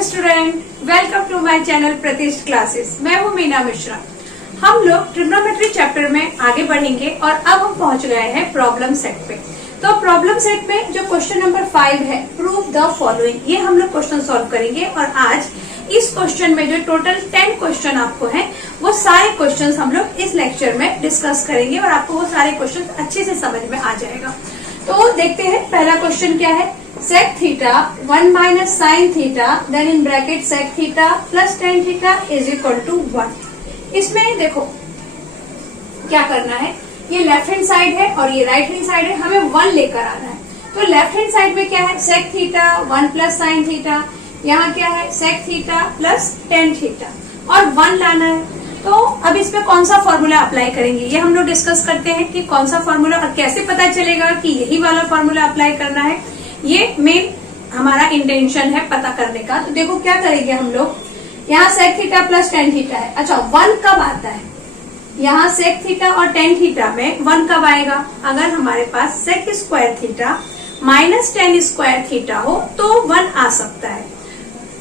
Hello student, welcome to my channel Pratishth classes. मैं हूँ मीना मिश्रा। हम लोग ट्रिग्नोमेट्री चैप्टर में आगे बढ़ेंगे और अब हम पहुंच गए हैं प्रॉब्लम सेट पे। तो प्रॉब्लम सेट में जो क्वेश्चन नंबर 5 है, प्रूव द फॉलोइंग, ये हम लोग क्वेश्चन सॉल्व करेंगे। और आज इस क्वेश्चन में जो टोटल 10 क्वेश्चन आपको हैं, वो सारे क्वेश्चन हम लोग इस लेक्चर में डिस्कस करेंगे और आपको वो सारे क्वेश्चन अच्छे से समझ में आ जाएगा। तो देखते हैं पहला क्वेश्चन क्या है। sec theta 1 minus sine theta then in bracket sec theta plus tan theta is equal to 1। इसमें देखो क्या करना है, ये लेफ्ट हैंड साइड है और ये राइट हैंड साइड है, हमें 1 लेकर आना है। तो लेफ्ट हैंड साइड में क्या है, sec theta 1 plus sine theta, यहाँ क्या है sec theta plus tan theta और 1 लाना है। तो अब इसमें कौन सा फॉर्मूला अप्लाई करेंगे, ये हम लोग डिस्कस करते हैं कि कौन सा फॉर्मूला और कैसे पता चलेगा कि यही वाला फॉर्मूला अप्लाई करना है। ये मेन हमारा इंटेंशन है पता करने का। तो देखो क्या करेंगे हम लोग, यहाँ sec theta plus tan theta है। अच्छा 1 कब आता है, यहाँ sec थीटा और tan थीटा में 1 कब आएगा, अगर हमारे पास sec square theta minus tan square theta हो तो 1 आ सकता है।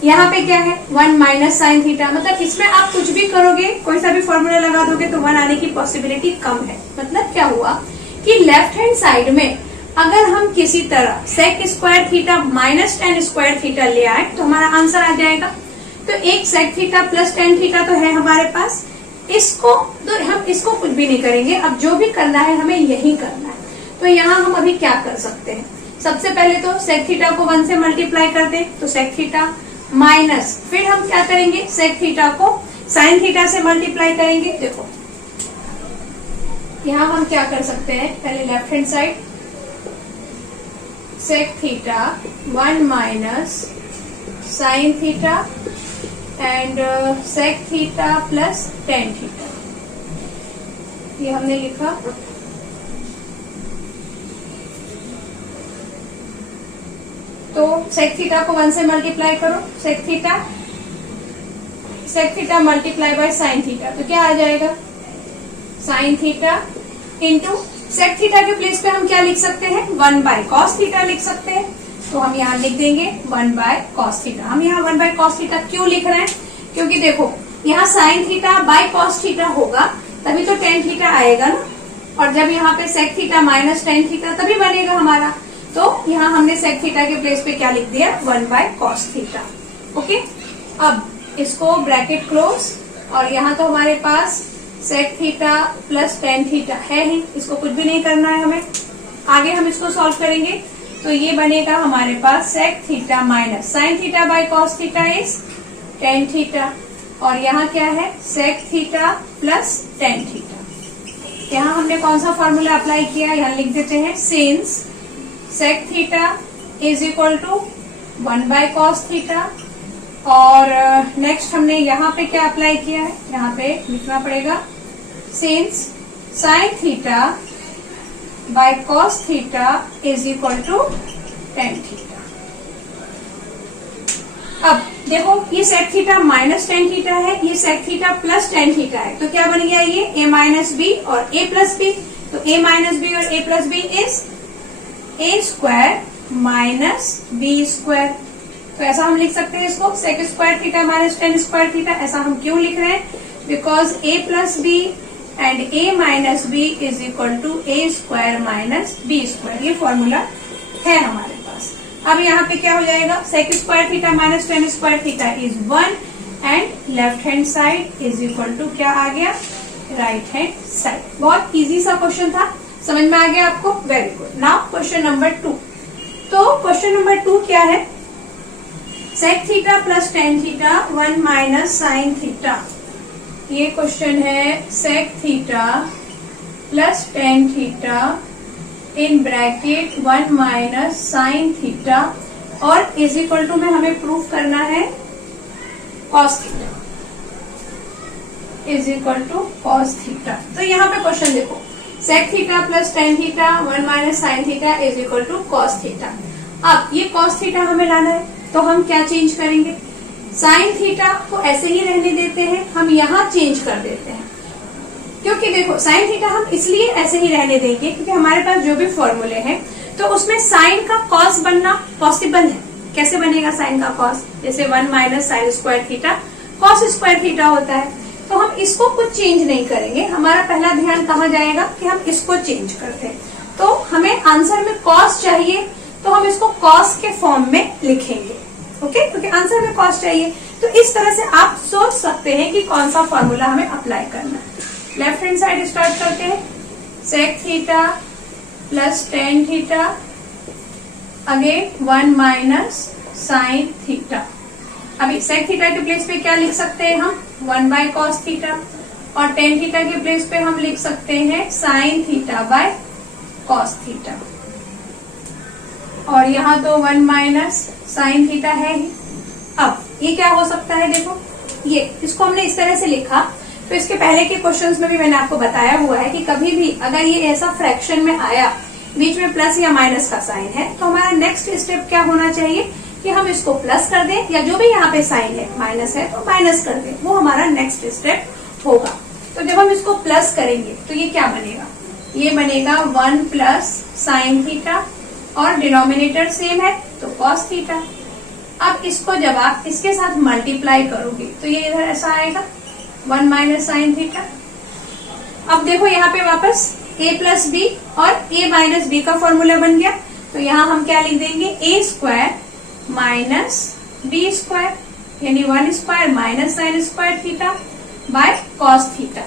यहाँ पे क्या है 1 माइनस साइन थीटा, मतलब इसमें आप कुछ भी करोगे, कोई सा भी फॉर्मूला लगा दोगे तो 1 आने की पॉसिबिलिटी कम है। मतलब क्या हुआ कि लेफ्ट हैंड साइड में अगर हम किसी तरह sec square theta minus tan square theta ले आए तो हमारा आंसर आ जाएगा। तो एक sec theta plus tan theta तो है हमारे पास, इसको तो हम इसको कुछ भी नहीं करेंगे। अब जो भी करना है हमें यही करना है। तो यहाँ हम अभी क्या कर सकते हैं, सबसे पहले तो sec थीटा को 1 से मल्टीप्लाई कर दें तो sec थीटा माइनस, फिर हम क्या करेंगे sec थीटा को sin थीटा से मल्टीप्लाई करेंगे। देखो यहाँ हम क्या कर सकते हैं, पहले left hand side sec theta 1 minus sine theta and sec theta plus tan theta, ये हमने लिखा। तो sec थीटा को 1 से मल्टीप्लाई करो, sec theta multiply bye sine theta, तो क्या आ जाएगा sine theta into sec theta के प्लेस पे हम क्या लिख सकते हैं 1 बाय cos थीटा लिख सकते हैं। तो हम यहाँ लिख देंगे 1 बाय cos थीटा। हम यहाँ 1 बाय cos थीटा क्यों लिख रहे हैं, क्योंकि देखो यहाँ sign theta by cos theta होगा तभी तो tan थीटा आएगा ना, और जब यहाँ पे sec theta minus tan theta तभी बनेगा हमारा। तो यहाँ हमने sec थीटा के प्लेस पे क्या लिख दिया 1 बाय cos थीटा। ओके, अब इसको ब्रैकेट क्लोज, और यहाँ तो हमारे पास sec theta plus tan theta है ही, इसको कुछ भी नहीं करना है हमें। आगे हम इसको सॉल्व करेंगे तो ये बनेगा हमारे पास sec theta minus sine theta by cos theta is tan theta, और यहाँ क्या है sec theta plus tan theta. यहाँ हमने कौन सा फॉर्मूला अप्लाई किया, यहाँ लिख देते हैं since sec theta is equal to 1 by cos theta, और नेक्स्ट हमने यहाँ पे क्या अप्लाई किया है, यहाँ पे लिखना पड़ेगा since sin theta by cos theta is equal to tan theta. अब देखो ये sec theta minus tan theta है, ये sec theta plus tan theta है, तो क्या बन गया ये a माइनस बी और a प्लस बी। तो a माइनस बी और a plus b is a square minus B square. तो ऐसा हम लिख सकते हैं इसको sec square theta minus tan square theta. ऐसा हम क्यों लिख रहे हैं, because a plus B and a minus B is equal to a square minus B square, ये फॉर्मूला है हमारे पास। अब यहाँ पे क्या हो जाएगा sec square theta minus tan square theta is 1 and left hand side is equal to क्या आ गया राइट हैंड साइड। बहुत इजी सा क्वेश्चन था, समझ में आ गया आपको, very good. Now question number 2। तो क्वेश्चन नंबर 2 क्या है, sec theta plus tan theta 1 minus sine theta. ये क्वेश्चन है sec theta plus tan theta in bracket 1 minus sine theta, और इज इक्वल टू में हमें प्रूव करना है cos theta is equal to cos theta. तो यहाँ पे क्वेश्चन देखो sec theta plus tan theta 1 minus sine theta is equal to cos theta. अब ये cos थीटा हमें लाना है, तो हम क्या चेंज करेंगे, साइन थीटा को ऐसे ही रहने देते हैं, हम यहाँ चेंज कर देते हैं। क्योंकि देखो साइन थीटा हम इसलिए ऐसे ही रहने देंगे क्योंकि हमारे पास जो भी फॉर्मूले हैं तो उसमें साइन का कॉस बनना पॉसिबल है, कैसे बनेगा साइन का कॉस, जैसे 1 minus sine square theta cos square theta होता है। तो हम इसको कुछ चेंज नहीं करेंगे, हमारा पहला ध्यान कहाँ जाएगा कि हम इसको चेंज करते हैं। तो हमें आंसर में कॉस चाहिए तो हम इसको कॉस के फॉर्म में लिखेंगे, ओके, क्योंकि आंसर में कॉस चाहिए। तो इस तरह से आप सोच सकते हैं कि कौन सा फॉर्मूला हमें अप्लाई करना है। लेफ्ट हैंड साइड स्टार्ट करते हैं, sec theta plus tan theta again 1 minus sine theta. अभी सेक थीटा के प्लेस पे क्या लिख सकते हैं हम, 1 बाय कॉस थीटा, और टेन थीटा के प्लेस पे हम लिख सकते हैं sign theta by cos theta. और यहाँ तो 1 माइनस साइन थीटा है ही। अब ये क्या हो सकता है, देखो ये इसको हमने इस तरह से लिखा, तो इसके पहले के क्वेश्चंस में भी मैंने आपको बताया हुआ है कि कभी भी अगर ये ऐसा फ्रैक्शन में आया, बीच में प्लस या माइनस का साइन है, तो हमारा नेक्स्ट स्टेप क्या होना चाहिए कि हम इसको प्लस कर दें, या जो भी यहाँ पे साइन है माइनस है तो माइनस कर दें, वो हमारा नेक्स्ट स्टेप होगा। तो जब हम इसको प्लस करेंगे तो ये क्या बनेगा, ये बनेगा 1 प्लस साइन थीटा, और डिनोमिनेटर सेम है तो कॉस थीटा। अब इसको जब आप इसके साथ मल्टीप्लाई करोगे तो ये इधर ऐसा आएगा 1 माइनस साइन थीटा। अब देखो यहाँ पे वापस a प्लस बी और a माइनस बी का फॉर्मूला बन गया, तो यहाँ हम क्या लिख देंगे, a square minus B square, यानी 1 square minus sine square theta by cos theta.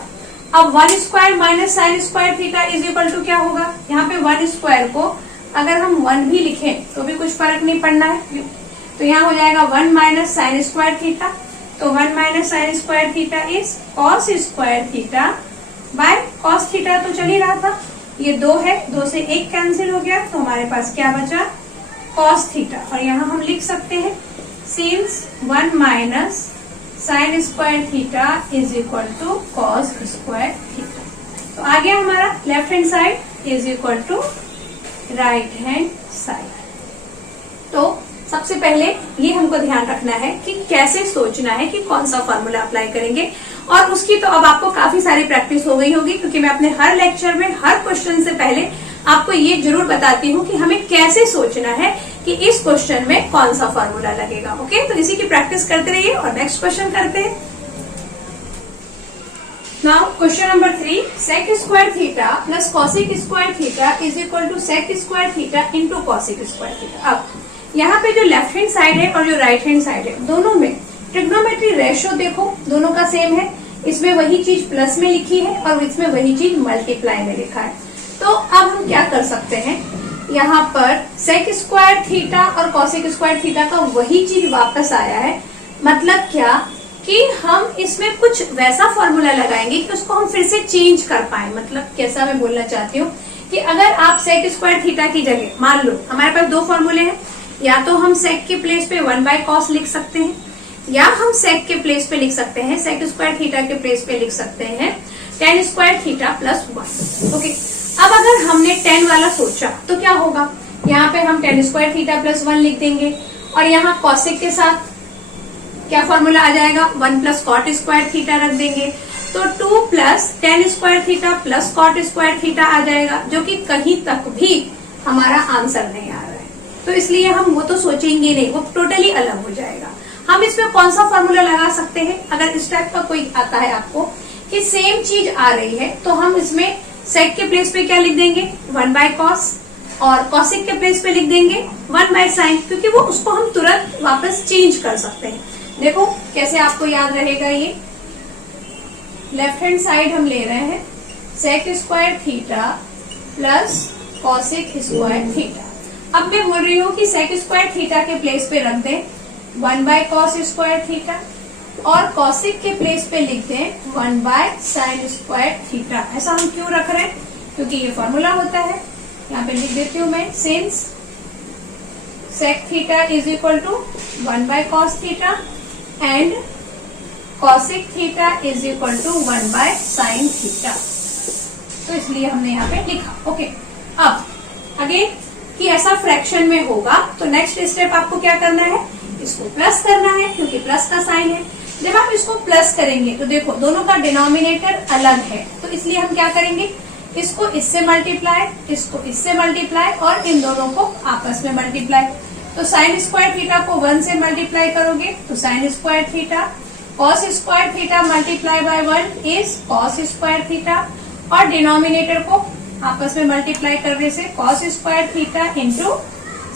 अब 1 square minus sine square theta is equal to क्या होगा, यहाँ पे 1 स्क्वायर को अगर हम 1 भी लिखें तो भी कुछ फर्क नहीं पड़ना है, तो यहाँ हो जाएगा 1 माइनस साइन स्क्वायर थीटा। तो 1 minus sine square theta is cos square theta by cos theta, तो चल ही रहा था, ये 2 है, 2 से 1 कैंसिल हो गया, तो हमारे पास क्या बचा, कॉस थीटा। और यहाँ हम लिख सकते हैं since 1 minus sine square theta is equal to cos square theta. तो आ गया हमारा left hand side is equal to right hand side. तो सबसे पहले ये हमको ध्यान रखना है कि कैसे सोचना है कि कौन सा फॉर्मूला अप्लाई करेंगे, और उसकी तो अब आपको काफी सारी प्रैक्टिस हो गई होगी, क्योंकि मैं अपने हर लेक्चर में हर क्वेश्चन से पहले आपको ये जरूर बताती हूँ कि हमें कैसे सोचना है कि इस क्वेश्चन में कौन सा फॉर्मूला लगेगा। ओके, तो इसी की प्रैक्टिस करते रहिए और नेक्स्ट क्वेश्चन करते हैं। Now question number 3, sec square theta plus cosec square theta is equal to sec square theta into cosec square theta. अब यहाँ पे जो लेफ्ट हैंड साइड है और जो राइट हैंड साइड है, दोनों में ट्रिग्नोमेट्री रेशियो देखो दोनों का सेम है, इसमें वही चीज प्लस में लिखी है और इसमें वही चीज मल्टीप्लाई में लिखा है। तो अब हम क्या कर सकते हैं, यहाँ पर सेक स्क्वायर थीटा और कॉसिक स्क्वायर थीटा का वही चीज वापस आया है, मतलब क्या कि हम इसमें कुछ वैसा फॉर्मूला लगाएंगे कि उसको हम फिर से चेंज कर पाए। मतलब कैसा मैं बोलना चाहती हूँ कि अगर आप सेक स्क्वायर थीटा की जगह मान लो हमारे पास 2 फॉर्मूले हैं, या तो हम सेक के प्लेस पे 1 बाय कॉस लिख सकते हैं, या हम सेक के प्लेस पे लिख सकते हैं, सेक स्क्वायर थीटा के प्लेस पे लिख सकते हैं ten square theta plus 1। Okay, अब अगर हमने 10 वाला सोचा तो क्या होगा, यहाँ पे हम टेन स्क्वायर थीटा प्लस 1 लिख देंगे, और यहाँ कॉसिक के साथ क्या फॉर्मूला आ जाएगा, 1 प्लस कॉट स्क्वायर थीटा रख देंगे, तो 2 plus ten square theta plus cot square theta आ जाएगा, जो कि कहीं तक भी हमारा आंसर नहीं आ रहा है। तो इसलिए हम वो तो सोचेंगे नहीं, वो टोटली अलग हो जाएगा। हम इसमें कौन सा फॉर्मूला लगा सकते हैं, अगर इस टाइप का कोई आता है आपको कि सेम चीज आ रही है, तो हम इसमें सेक के प्लेस पे क्या लिख देंगे, 1 बाय कॉस, और कॉसिक के प्लेस पे लिख देंगे 1 बाय साइन, क्योंकि वो उसको हम तुरंत वापस चेंज कर सकते हैं। देखो कैसे आपको याद रहेगा, ये लेफ्ट हैंड साइड हम ले रहे हैं sec square theta plus cosec square theta. अब मैं बोल रही हूँ कि सेक स्क्वायर थीटा के प्लेस पे रख दें 1 बाय कॉस स्क्वायर थीटा, और कॉसिक के प्लेस पे लिख दें 1 बाय साइन स्क्वायर थीटा। ऐसा हम क्यों रख रहे हैं, क्योंकि ये फॉर्मूला होता है। यहाँ पे लिख देती हूँ मैं, since sec theta is equal to 1 by cos theta and cosec theta is equal to 1 by sine theta, तो इसलिए हमने यहाँ पे लिखा। ओके, अब अगेन कि ऐसा फ्रैक्शन में होगा तो नेक्स्ट स्टेप आपको क्या करना है, इसको प्लस करना है, क्योंकि प्लस का साइन है। जब आप इसको प्लस करेंगे तो देखो दोनों का डिनोमिनेटर अलग है, तो इसलिए हम क्या करेंगे, इसको इससे मल्टीप्लाई, इसको इससे मल्टीप्लाई, और इन दोनों को आपस में मल्टीप्लाई। तो साइन स्क्वायर थीटा को 1 से मल्टीप्लाई करोगे तो sine square theta, cos square theta multiply by 1 is cos square theta, और डिनोमिनेटर को आपस में मल्टीप्लाई करने से cos square theta into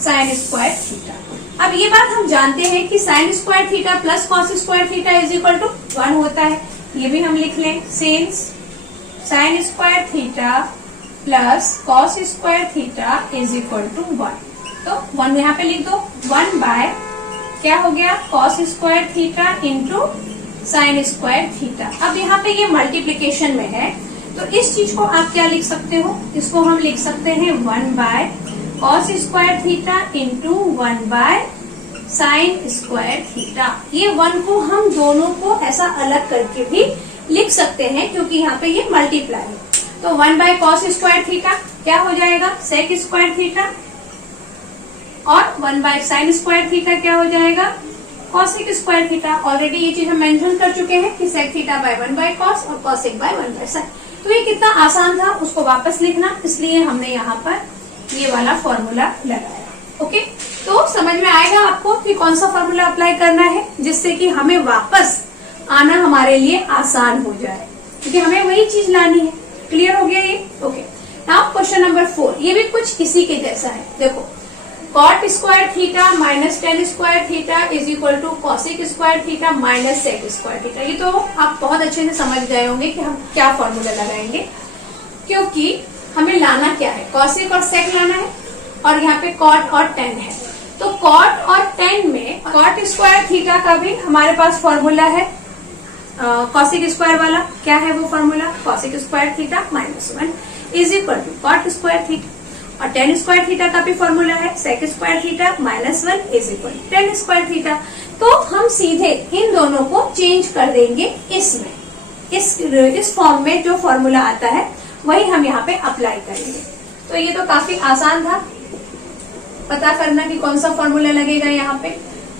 sine square theta. अब ये बात हम जानते हैं कि sine square theta plus cos square theta is equal to 1 होता है। ये भी हम लिख लें, since sine square theta plus cos square theta is equal to 1, तो 1 यहाँ पे लिख दो, 1 बाय क्या हो गया cos square theta into sine square theta. अब यहाँ पे ये मल्टीप्लीकेशन में है तो इस चीज को आप क्या लिख सकते हो, इसको हम लिख सकते हैं 1 by cos square theta into 1 by sign square theta. ये 1 को हम दोनों को ऐसा अलग करके भी लिख सकते हैं क्योंकि यहाँ पे ये मल्टीप्लाई है। तो 1 बाय कॉस स्क्वायर थीटा क्या हो जाएगा सेक स्क्वायर थीटा, और 1 बाय साइन स्क्वायर थीटा क्या हो जाएगा कॉसिक स्क्वायर थीटा। ऑलरेडी ये चीज हम मेंशन कर चुके हैं कि sec theta by 1 by cos और कॉसिक बाय 1 बाय साइन। तो ये कितना आसान था उसको वापस लिखना, इसलिए हमने यहाँ पर ये वाला फॉर्मूला लगाया। ओके, तो समझ में आएगा आपको कि कौन सा फॉर्मूला अप्लाई करना है जिससे कि हमें वापस आना हमारे लिए आसान हो जाए, क्योंकि हमें वही चीज लानी है। क्लियर हो गया ये? ओके, नाउ क्वेश्चन नंबर 4, ये भी कुछ इसी के जैसा है। देखो, cot square theta minus tan square theta is equal to cosec square theta minus sec square theta. ये तो आप बहुत अच्छे से समझ गए होंगे कि हम क्या फॉर्मूला लगाएंगे, क्योंकि हमें लाना क्या है, कॉसिक और सेक लाना है, और यहाँ पे कॉट और टेन है। तो कॉट और टेन में कॉट स्क्वायर थीटा का भी हमारे पास फॉर्मूला है कॉसिक स्क्वायर वाला। क्या है वो formula, cosec square theta minus 1 is equal to cot square theta, और टेन स्क्वायर थीटा का भी फॉर्मूला है sec square theta minus 1 is equal to tan square theta. तो हम सीधे इन दोनों को चेंज कर देंगे इसमें, इस फॉर्म में जो फॉर्मूला आता है वही हम यहाँ पे अप्लाई करेंगे। तो ये तो काफी आसान था, पता करना कि कौन सा फॉर्मूला लगेगा। यहाँ पे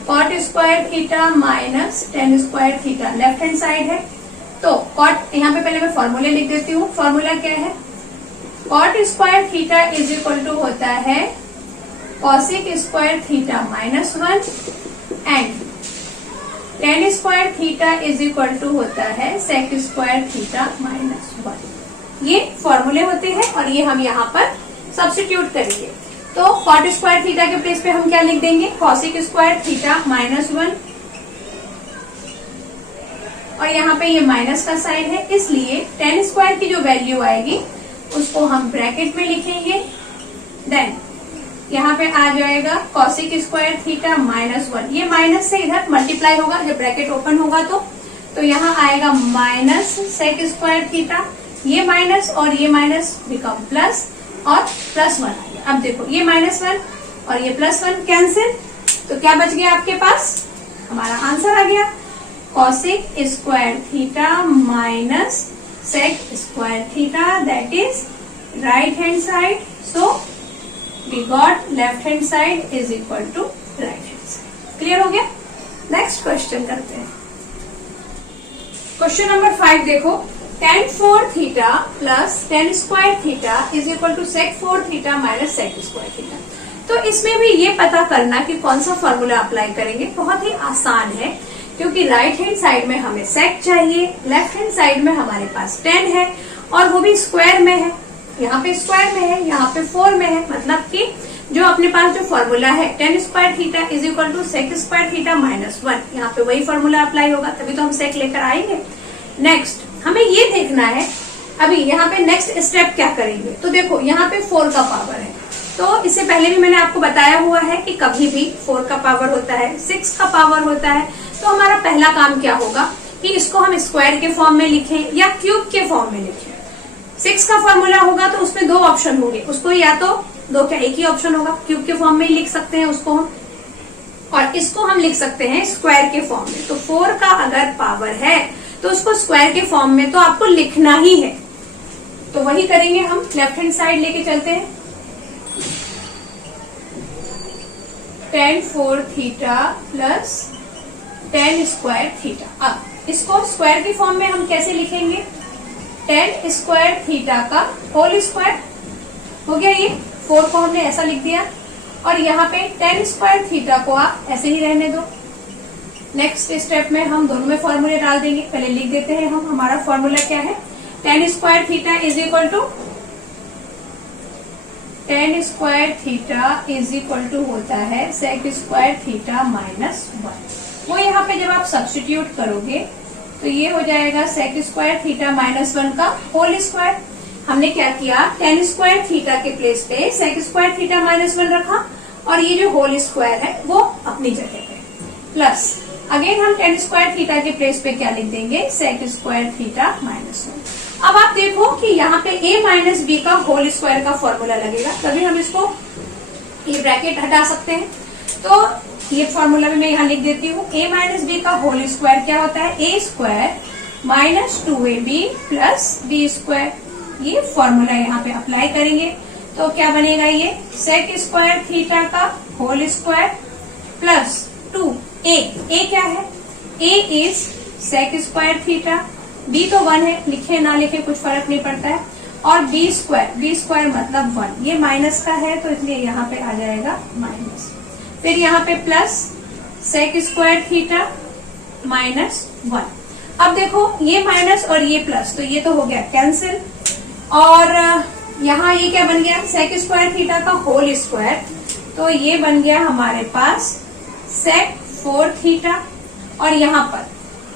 cot square theta minus tan square theta left hand side है, तो कॉट यहाँ पे पहले मैं फॉर्मूला लिख देती हूँ। फॉर्मूला क्या है, cot square theta is equal to होता है cosec square theta minus 1 and tan square theta is equal to होता है सेक स्क्वायर थीटा माइनस 1। ये फॉर्मूले होते हैं और ये हम यहाँ पर सब्स्टिट्यूट करेंगे। तो कॉट स्क्वायर थीटा के प्लेस पे हम क्या लिख देंगे, कॉसिक स्क्वायर थीटा माइनस 1, और यहाँ पे ये माइनस का साइन है, इसलिए टेन स्क्वायर की जो वैल्यू आएगी उसको हम ब्रैकेट में लिखेंगे। देन यहाँ पे आ जाएगा कॉसिक स्क्वायर थीटा माइनस 1, ये माइनस से इधर मल्टीप्लाई होगा जब ब्रैकेट ओपन होगा तो यहाँ आएगा माइनस सेक स्क्वायर थीटा, ये माइनस और ये माइनस बिकम प्लस, और प्लस 1 आ गया। अब देखो ये माइनस 1 और ये प्लस 1 कैंसिल, तो क्या बच गया आपके पास, हमारा आंसर आ गया cosec square theta minus sec square theta, that is right hand side. So we got left hand side is equal to right hand side. Clear हो गया? Next question करते हैं। Question number 5 देखो, tan 4 theta plus tan square theta is equal to sec 4 theta minus sec square theta। तो इसमें भी ये पता करना कि कौन सा फॉर्मूला अप्लाई करेंगे, बहुत ही आसान है, क्योंकि राइट हैंड साइड में हमें सेक चाहिए, लेफ्ट हैंड साइड में हमारे पास 10 है और वो भी स्क्वायर में है। यहाँ पे स्क्वायर में है, यहाँ पे 4 में है, मतलब कि जो अपने पास जो फॉर्मूला है tan square theta is equal to sec square theta minus 1, यहाँ पे वही फॉर्मूला अप्लाई होगा, तभी तो हम सेक लेकर आएंगे। नेक्स्ट हमें ये देखना है, अभी यहाँ पे नेक्स्ट स्टेप क्या करेंगे। तो देखो यहाँ पे 4 का पावर है, तो इससे पहले भी मैंने आपको बताया हुआ है कि कभी भी 4 का पावर होता है, 6 का पावर होता है। तो हमारा पहला काम क्या होगा कि इसको हम स्क्वायर के फॉर्म में लिखें या क्यूब के फॉर्म में लिखें। 6 का फॉर्मूला होगा तो उसमें 2 ऑप्शन होंगे, उसको या तो 2 क्या एक ही ऑप्शन होगा, क्यूब के फॉर्म में ही लिख सकते हैं उसको हम, और इसको हम लिख सकते हैं स्क्वायर के फॉर्म में। तो 4 का अगर पावर है तो उसको स्क्वायर के फॉर्म में तो आपको लिखना ही है, तो वही करेंगे हम। लेफ्ट हैंड साइड लेके चलते हैं, tan 4 theta plus tan square theta. अब इसको स्क्वायर के फॉर्म में हम कैसे लिखेंगे, tan स्क्वायर थीटा का होल स्क्वायर हो गया। ये 4 को हमने ऐसा लिख दिया, और यहाँ पे tan स्क्वायर थीटा को आप ऐसे ही रहने दो। नेक्स्ट स्टेप में हम दोनों में फॉर्मूले डाल देंगे। पहले लिख देते हैं हम, हमारा फॉर्मूला क्या है, tan square theta is equal to होता है sec स्क्वायर थीटा माइनस 1। वो यहाँ पे जब आप सब्स्टिट्यूट करोगे तो ये हो जाएगा sec स्क्वायर थीटा माइनस 1 का होल स्क्वायर। हमने क्या किया, tan स्क्वायर थीटा के प्लेस पे sec स्क्वायर थीटा माइनस 1 रखा और ये जो होल स्क्वायर है वो अपनी जगह पे, प्लस अगेन हम tan स्क्वायर थीटा के प्लेस पे क्या लिख देंगे, sec स्क्वायर थीटा माइनस 1। अब आप देखो कि यहाँ पे a माइनस बी का होल स्क्वायर का फॉर्मूला लगेगा, तभी हम इसको ये ब्रैकेट हटा सकते हैं। तो ये फॉर्मूला भी मैं यहाँ लिख देती हूँ, a माइनस बी का होल स्क्वायर क्या होता है, a square minus 2ab plus B square. ये फॉर्मूला यहाँ पे अप्लाई करेंगे तो क्या बनेगा, ये sec स्क्वायर थीटा का होल स्क्वायर प्लस 2a क्या है, a is sec square theta, b तो 1 है, लिखे ना लिखे कुछ फर्क नहीं पड़ता है, और b स्क्वायर मतलब 1, ये माइनस का है तो इसलिए यहाँ पे आ जाएगा माइनस, फिर यहाँ पे plus sec square theta minus 1। अब देखो ये माइनस और ये प्लस, तो ये तो हो गया कैंसिल, और यहाँ ये क्या बन गया, sec स्क्वायर थीटा का होल स्क्वायर, तो ये बन गया हमारे पास sec 4 थीटा, और यहाँ पर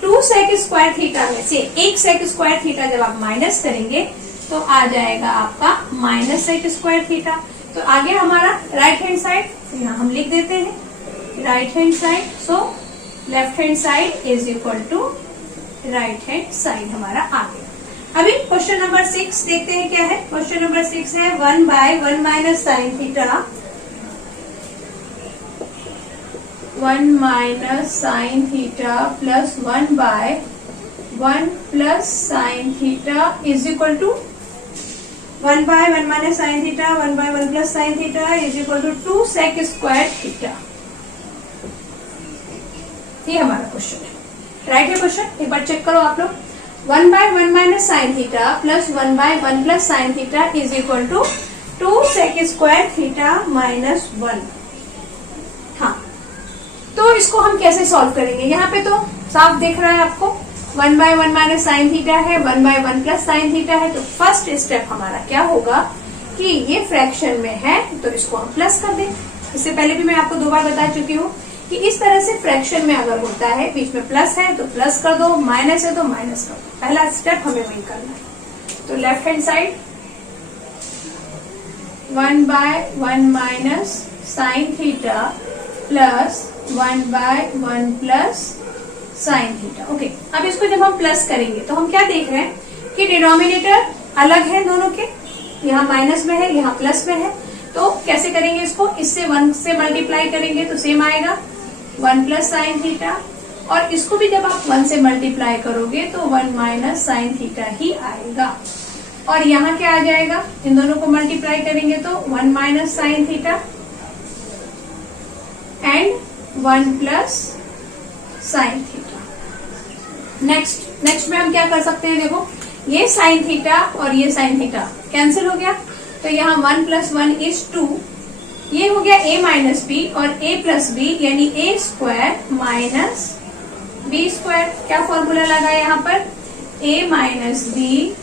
2 sec स्क्वायर थीटा में से एक sec स्क्वायर थीटा जब आप माइनस करेंगे तो आ जाएगा आपका माइनस sec स्क्वायर थीटा। तो आगे हमारा राइट हैंड साइड, यहाँ हम लिख देते हैं right hand side, so left hand side is equal to right hand side हमारा आ गया। अभी क्वेश्चन नंबर 6 देखते हैं क्या है। क्वेश्चन नंबर 6 है 1/1 minus sine theta, 1 minus sine theta plus 1/1 plus sine theta is equal to 1/1 minus sine theta 1/1 plus sine theta is equal to 2 sec square theta. ये हमारा क्वेश्चन है, राइट है question, एक बार चेक करो आप लोग। 1/1 minus sine theta plus 1/1 plus sine theta is equal to 2 sec square theta minus 1। हाँ, तो इसको हम कैसे सॉल्व करेंगे, यहाँ पे तो साफ दिख रहा है आपको 1/1 माइनस साइन थीटा है, 1/1 प्लस साइन थीटा है। तो फर्स्ट स्टेप हमारा क्या होगा कि ये फ्रैक्शन में है तो इसको हम प्लस कर दें। इससे पहले भी मैं आपको 2 बार बता चुकी हूँ कि इस तरह से फ्रैक्शन में अगर होता है, बीच में प्लस है तो प्लस कर दो, माइनस है तो माइनस कर दो। पहला स्टेप हमें वही करना है। तो left hand side 1/1 minus sine theta plus 1/1 plus sine theta. Okay, अब इसको जब हम प्लस करेंगे तो हम क्या देख रहे हैं कि डिनोमिनेटर अलग है दोनों के, यहाँ माइनस में है, यहाँ प्लस में है। तो कैसे करेंगे इसको, इससे 1 से मल्टीप्लाई करेंगे तो सेम आएगा 1 प्लस साइन थीटा, और इसको भी जब आप 1 से मल्टीप्लाई करोगे तो 1 माइनस साइन थीटा ही आएगा। और यहाँ क्या आ जाएगा, इन दोनों को मल्टीप्लाई करेंगे तो 1 minus sine theta and 1 plus sine theta. Next में हम क्या कर सकते हैं, देखो ये साइन थीटा और ये साइन थीटा कैंसिल हो गया, तो यहाँ 1 प्लस 1 इज 2, ये हो गया a माइनस बी, और a प्लस बी यानी a square minus B square. क्या फॉर्मूला लगा यहाँ पर, a minus b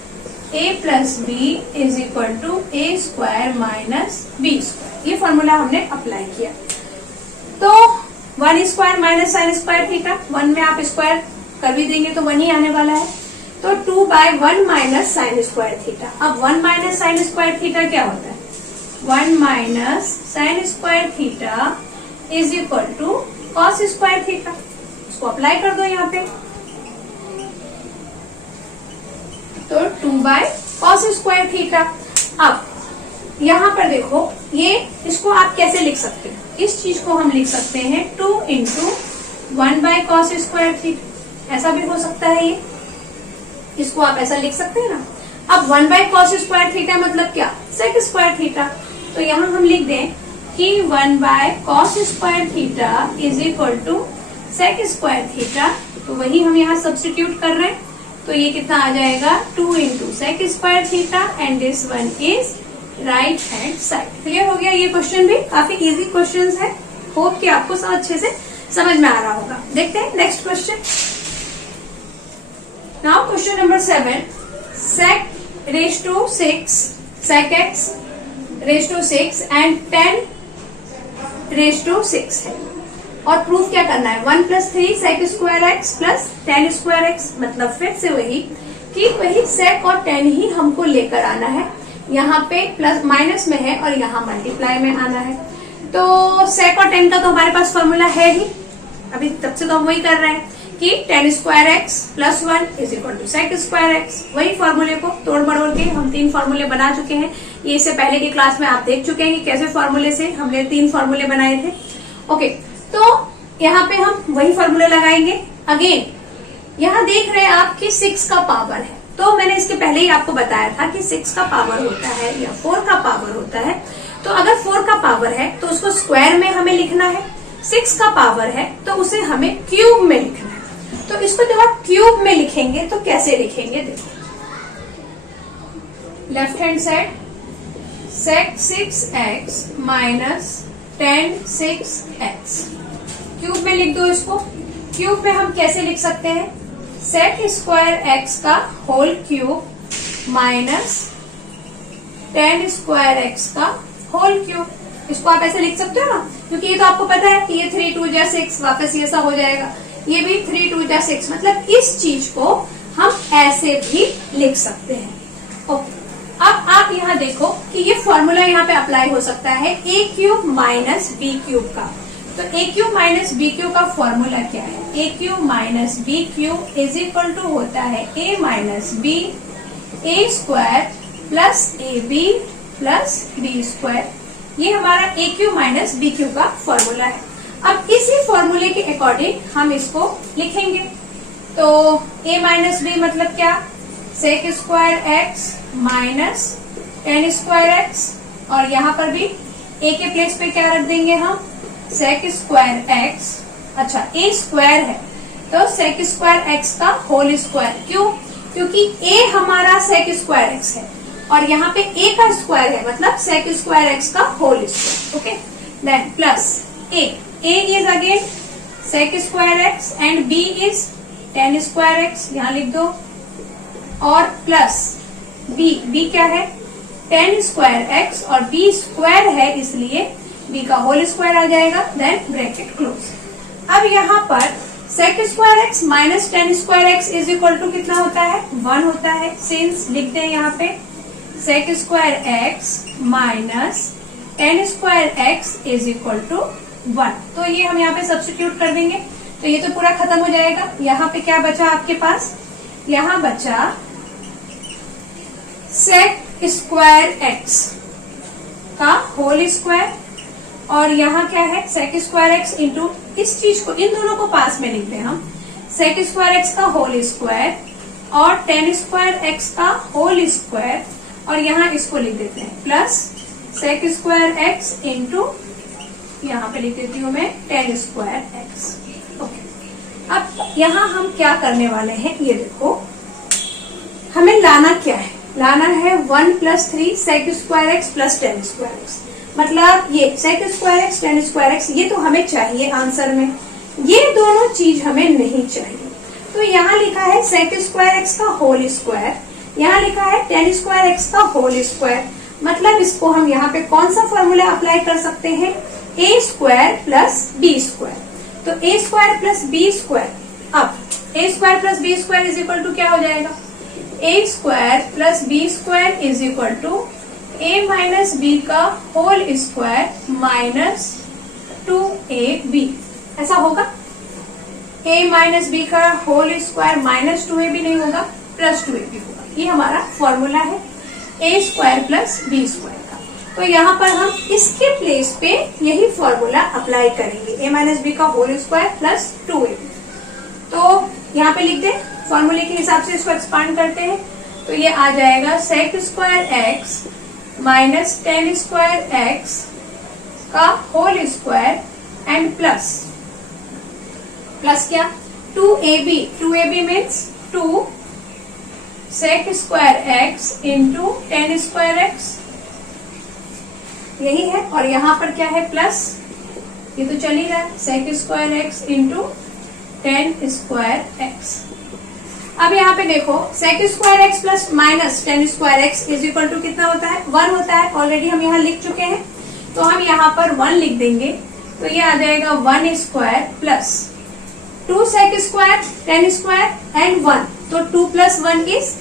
a plus b is equal to a square minus B square. ये फॉर्मूला हमने अप्लाई किया। तो 1 square minus sine square theta, 1 में आप स्क्वायर कर भी देंगे तो 1 ही आने वाला है। तो 2/1 माइनस साइन स्क्वायर थीटा। अब 1 माइनस साइन स्क्वायर थीटा क्या होता है, 1 minus sine square theta is equal to cos square theta. इसको अप्लाई कर दो यहाँ पे, तो 2/cos स्क्वायर थीटा। अब यहाँ पर देखो, ये इसको आप कैसे लिख सकते हैं, इस चीज को हम लिख सकते हैं 2 इंटू 1/cos स्क्वायर थीटा, ऐसा भी हो सकता है। ये इसको आप ऐसा लिख सकते हैं ना। अब 1/cos स्क्वायर थीटा मतलब क्या, sec स्क्वायर थीटा। तो यहाँ हम लिख दें कि 1/cos square theta is equal to sec square theta. तो वही हम यहाँ सब्स्टिट्यूट कर रहे हैं, तो ये कितना आ जाएगा 2 into sec square theta and this one is right hand side. Clear हो गया? ये क्वेश्चन भी काफी इजी क्वेश्चंस है। होप कि आपको सब अच्छे से समझ में आ रहा होगा। देखते हैं next question. Now question number 7, sec raised to 6, sec x raised to 6 and 10 raised to 6 है और प्रूफ क्या करना है 1 + 3 sec square x plus 10 square x. मतलब फिर से वही कि वही sec और 10 ही हमको लेकर आना है। यहाँ पे प्लस माइनस में है और यहाँ मल्टीप्लाई में आना है। तो sec और 10 का तो हमारे पास फॉर्मूला है ही, अभी तब से तो हम वही कर रहे हैं कि 10 square x plus 1 = sec square x. वही फॉर्मूले को तोड़ मड़ोड़ के हम 3 फॉर्मूले बना चुके हैं। ये इससे पहले की क्लास में आप देख चुके हैं कि कैसे फॉर्मूले से हमने 3 फॉर्मूले बनाए थे। ओके, तो यहाँ पे हम वही फॉर्मूले लगाएंगे। अगेन यहाँ देख रहे हैं आप कि 6 का पावर है, तो मैंने इसके पहले ही आपको बताया था कि 6 का पावर होता है या 4 का पावर होता है। तो अगर 4 का पावर है तो उसको स्क्वायर में हमें लिखना है, 6 का पावर है तो उसे हमें क्यूब में लिखना है। तो इसको जब आप क्यूब में लिखेंगे तो कैसे लिखेंगे, देखो left hand side sec 6x minus 10 6x cube में लिख दो इसको। क्यूब में हम कैसे लिख सकते हैं, sec स्क्वायर x का whole cube minus 10 square x का होल क्यूब। इसको आप ऐसे लिख सकते हो ना, क्योंकि ये तो आपको पता है कि ये 3 2 जा 6 वापस ये ऐसा हो जाएगा, ये भी 3 2 जा 6। मतलब इस चीज को हम ऐसे भी लिख सकते हैं। ओके, अब आप यहाँ देखो कि ये फॉर्मूला यहाँ पे अप्लाई हो सकता है a cube minus B cube का। तो a cube minus B cube का फॉर्मूला क्या है, a cube minus B cube = होता है a minus b a square plus A B plus B square. ये हमारा a cube minus B cube का फॉर्मूला है। अब इसी फॉर्मूले के अकॉर्डिंग हम इसको लिखेंगे। तो a माइनस बी मतलब क्या, sec square x minus 10 square एक्स, और यहाँ पर भी a के प्लेस पे क्या रख देंगे हम, sec स्क्वायर एक्स। अच्छा, a स्क्वायर है तो sec स्क्वायर एक्स का होल स्क्वायर। क्यों, क्योंकि a हमारा sec स्क्वायर एक्स है और यहाँ पे a का स्क्वायर है, मतलब sec स्क्वायर एक्स का whole square. Okay, then plus a is again sec square x and b is 10 square x, यहाँ लिख दो, और प्लस b क्या है 10 स्क्वायर एक्स और b स्क्वायर है इसलिए b का होल स्क्वायर आ जाएगा, देन ब्रैकेट क्लोज। अब यहाँ पर sec square x minus 10 square x = कितना होता है, 1 होता है। सिंस लिखते हैं यहाँ पे sec square x minus 10 square x = 1। तो ये हम यहाँ पे सब्स्टिट्यूट कर देंगे, तो ये तो पूरा खत्म हो जाएगा। यहाँ पे क्या बचा आपके पास, यहाँ बचा sec स्क्वायर एक्स का होल स्क्वायर, और यहाँ क्या है sec स्क्वायर एक्स इंटू इस चीज को, इन दोनों को पास में लिखते हैं हम, sec स्क्वायर एक्स का होल स्क्वायर और 10 स्क्वायर एक्स का होल स्क्वायर, और यहाँ इसको लिख देते हैं plus sec square x into यहाँ पे लिख देती हूँ मैं 10 स्क्वायर एक्स। ओके, अब यहाँ हम क्या करने वाले हैं, ये देखो हमें लाना क्या है, लाना है 1 + 3 sec square x plus 10 square x. मतलब ये sec square x 10 square x ये तो हमें चाहिए आंसर में, ये दोनों चीज हमें नहीं चाहिए। तो यहाँ लिखा है sec स्क्वायर एक्स का होल स्क्वायर, यहाँ लिखा है 10 स्क्वायर एक्स का होल स्क्वायर। मतलब इसको हम यहाँ पे कौन सा फॉर्मूला अप्लाई कर सकते हैं, a square plus b square. तो a square plus b square, अब a square plus b square = क्या हो जाएगा, a square plus b square = a minus b का होल स्क्वायर माइनस 2ab। ऐसा होगा, a माइनस b का होल स्क्वायर माइनस 2ab नहीं होगा, प्लस 2ab होगा। ये हमारा फॉर्मूला है a square plus b square का। तो यहाँ पर हम इसके प्लेस पे यही फॉर्मूला अप्लाई करेंगे, a माइनस बी का होल स्क्वायर प्लस 2ab। तो यहाँ पे लिख दे, फॉर्मूले के हिसाब से इसको एक्सपांड करते हैं, तो ये आ जाएगा sec square x minus 10 square x का होल स्क्वायर एंड प्लस क्या 2ab means 2 sec square x into 10 square x यही है, और यहाँ पर क्या है प्लस, ये तो चल ही रहा है, sec square x into tan square x. अब यहाँ पे देखो sec square x plus minus tan square x is equal to कितना होता है, 1 होता है। ऑलरेडी हम यहाँ लिख चुके हैं, तो हम यहाँ पर 1 लिख देंगे, तो ये आ जाएगा 1 square plus 2 sec square tan square and 1, तो 2 plus 1 is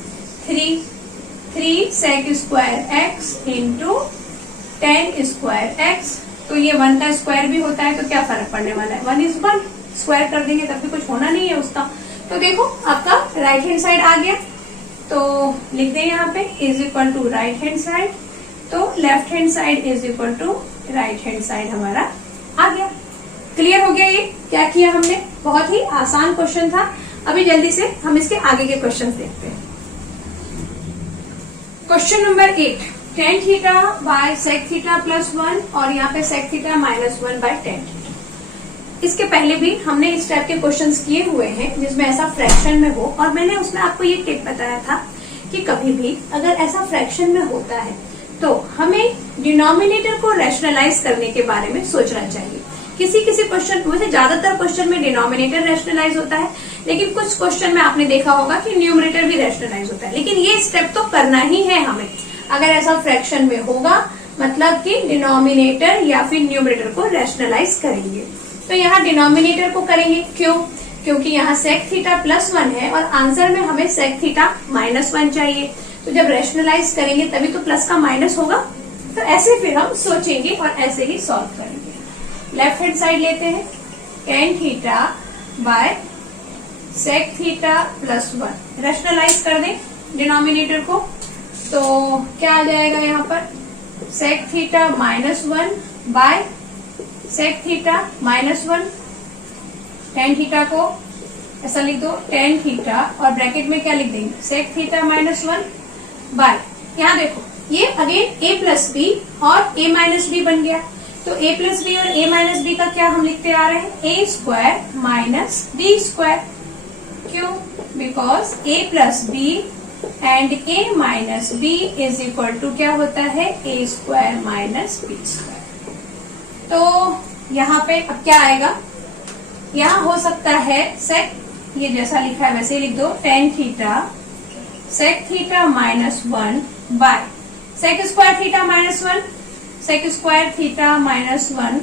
3 sec square x into tan square x. तो ये 1 का स्क्वायर भी होता है, तो क्या फर्क पड़ने वाला है, 1 इज 1, स्क्वायर कर देंगे तब भी कुछ होना नहीं है उसका। तो देखो आपका राइट हैंड साइड आ गया, तो लिख दें यहाँ पे is equal to right hand side, तो left hand side is equal to right hand side हमारा आ गया। क्लियर हो गया ये क्या किया हमने, बहुत ही आसान क्वेश्चन था। अभी जल्दी से हम इसके आगे के क्वेश्चन देखते हैं। Question number 8, tan theta by sec theta plus 1 और यहाँ पे sec theta minus 1 by tan. इसके पहले भी हमने इस टाइप के क्वेश्चंस किए हुए हैं जिसमें ऐसा फ्रैक्शन में हो, और मैंने उसमें आपको ये टिप बताया था कि कभी भी अगर ऐसा फ्रैक्शन में होता है तो हमें डिनोमिनेटर को रैशनलाइज करने के बारे में सोचना चाहिए। किसी किसी क्वेश्चन, वैसे ज्यादातर क्वेश्चन में डिनोमिनेटर रैशनलाइज होता है, लेकिन कुछ क्वेश्चन में आपने देखा होगा कि न्यूमरेटर भी रैशनलाइज होता है। लेकिन ये स्टेप तो करना ही है हमें, अगर ऐसा फ्रैक्शन में होगा मतलब कि डिनोमिनेटर या फिर न्यूमरेटर को रैशनलाइज करेंगे। तो यहाँ डिनोमिनेटर को करेंगे, क्यों, क्योंकि यहाँ सेक थीटा प्लस 1 है और आंसर में हमें सेक थीटा माइनस 1 चाहिए। तो जब रैशनलाइज करेंगे तभी तो प्लस का माइनस होगा। तो ऐसे फिर हम सोचेंगे और ऐसे ही सॉल्व करेंगे। लेफ्ट हैंड साइड लेते हैं, tan theta by sec theta plus 1, rationalise कर दें डिनोमिनेटर को, तो क्या आ जाएगा यहाँ पर sec theta minus 1 by sec theta minus 1। Tan theta को ऐसा लिख दो, टेन थीटा और ब्रैकेट में क्या लिख देंगे, सेक थीटा माइनस 1 बाय, यहाँ देखो ये अगेन a प्लस बी और a माइनस बी बन गया। तो a प्लस बी और a माइनस बी का क्या हम लिखते आ रहे हैं, a square minus b square. क्यों, because a plus B and a minus B is equal to क्या होता है, a square minus B square. तो यहाँ पे अब क्या आएगा, यहाँ हो सकता है सेक, ये जैसा लिखा है वैसे ही लिख दो, tan theta sec theta minus 1 by sec square theta minus 1, sec square theta minus 1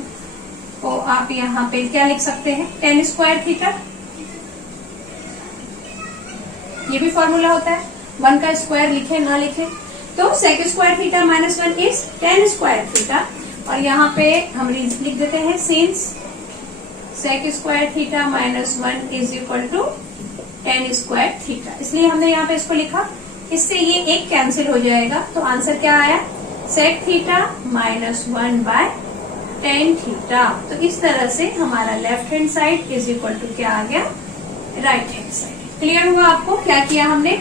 को आप यहाँ पे क्या लिख सकते हैं, टेन स्क्वायर थीटा। ये भी फॉर्मूला होता है, 1 का स्क्वायर लिखे ना लिखे, तो sec square theta minus 1 is tan square theta. और यहाँ पे हम लिख देते हैं since sec square theta minus 1 is equal to tan square theta, इसलिए हमने यहाँ पे इसको लिखा। इससे ये एक कैंसिल हो जाएगा, तो आंसर क्या आया, sec theta minus 1 by tan theta. तो इस तरह से हमारा left hand side is equal to क्या आ गया, राइट हैंड साइड। क्लियर हुआ आपको क्या किया हमने,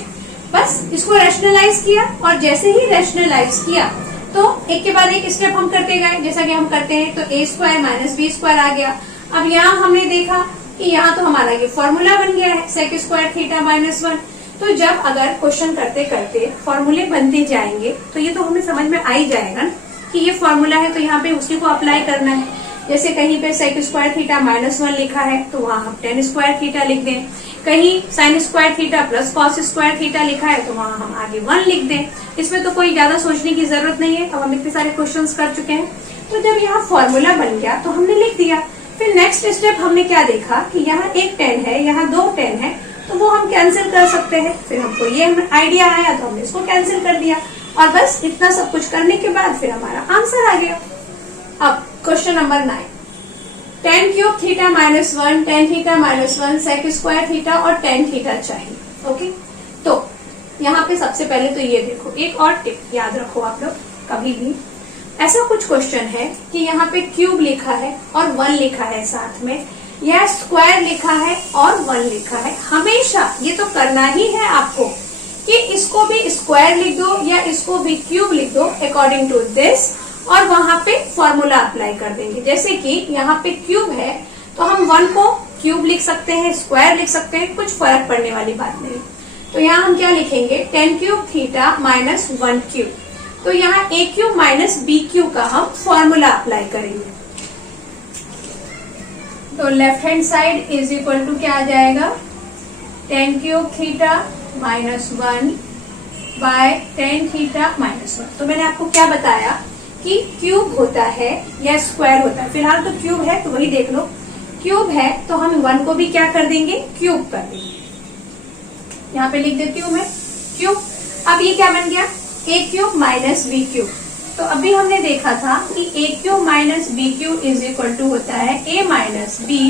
बस इसको रैशनलाइज किया, और जैसे ही रैशनलाइज किया तो एक के बाद एक स्टेप हम करते गए, जैसा कि हम करते हैं। तो a square minus B square आ गया। अब यहाँ हमने देखा कि यहाँ तो हमारा ये फॉर्मूला बन गया है, सेक स्क्वायर थीटा माइनस 1। तो जब अगर क्वेश्चन करते करते फॉर्मूले बनते जाएंगे तो ये तो हमें समझ में आ ही जाएगा ना कि ये फॉर्मूला है, तो यहाँ पे उसी को अप्लाई करना है। जैसे कहीं पे सेक स्क्वायर थीटा माइनस 1 लिखा है तो वहां हम टेन स्क्वायर थीटा लिख दें, कहीं sign square theta plus cos square theta लिखा है तो वहां हम आगे 1 लिख दें। इसमें तो कोई ज्यादा सोचने की जरूरत नहीं है, अब हम इतने सारे क्वेश्चंस कर चुके हैं। तो जब यहाँ फॉर्मूला बन गया तो हमने लिख दिया। फिर नेक्स्ट स्टेप हमने क्या देखा कि यहाँ एक 10 है, यहाँ 2 10 है, तो वो हम कैंसिल कर सकते हैं। फिर हमको ये आइडिया आया तो हमने इसको कैंसिल कर दिया, और बस इतना सब कुछ करने के बाद फिर हमारा आंसर आ गया। अब question number 9, tan cube theta minus 1, tan theta minus 1, sec square theta और टेन थीटा चाहिए। ओके, तो यहाँ पे सबसे पहले तो ये देखो, एक और टिप याद रखो आप लोग, कभी भी ऐसा कुछ क्वेश्चन है कि यहाँ पे क्यूब लिखा है और 1 लिखा है साथ में, या स्क्वायर लिखा है और 1 लिखा है, हमेशा ये तो करना ही है आपको कि इसको भी स्क्वायर लिख दो या इसको भी क्यूब लिख दो अकॉर्डिंग टू दिस, और वहां पे फॉर्मूला अप्लाई कर देंगे। जैसे कि यहाँ पे क्यूब है तो हम 1 को क्यूब लिख सकते हैं, स्क्वायर लिख सकते हैं, कुछ फर्क पड़ने वाली बात नहीं। तो यहाँ हम क्या लिखेंगे, tan cube theta minus 1 cube. तो यहाँ a cube minus B cube का हम फॉर्मूला अप्लाई करेंगे। तो left hand side is equal to क्या आ जाएगा, tan cube theta minus 1 by tan theta minus 1। तो मैंने आपको क्या बताया कि क्यूब होता है या स्क्वायर होता है, फिलहाल तो क्यूब है तो वही देख लो। क्यूब है तो हम 1 को भी क्या कर देंगे, क्यूब कर देंगे। यहाँ पे लिख देती हूँ मैं क्यूब। अब ये क्या बन गया, A cube minus B cube. तो अभी हमने देखा था कि A cube minus B cube is equal to होता है A minus B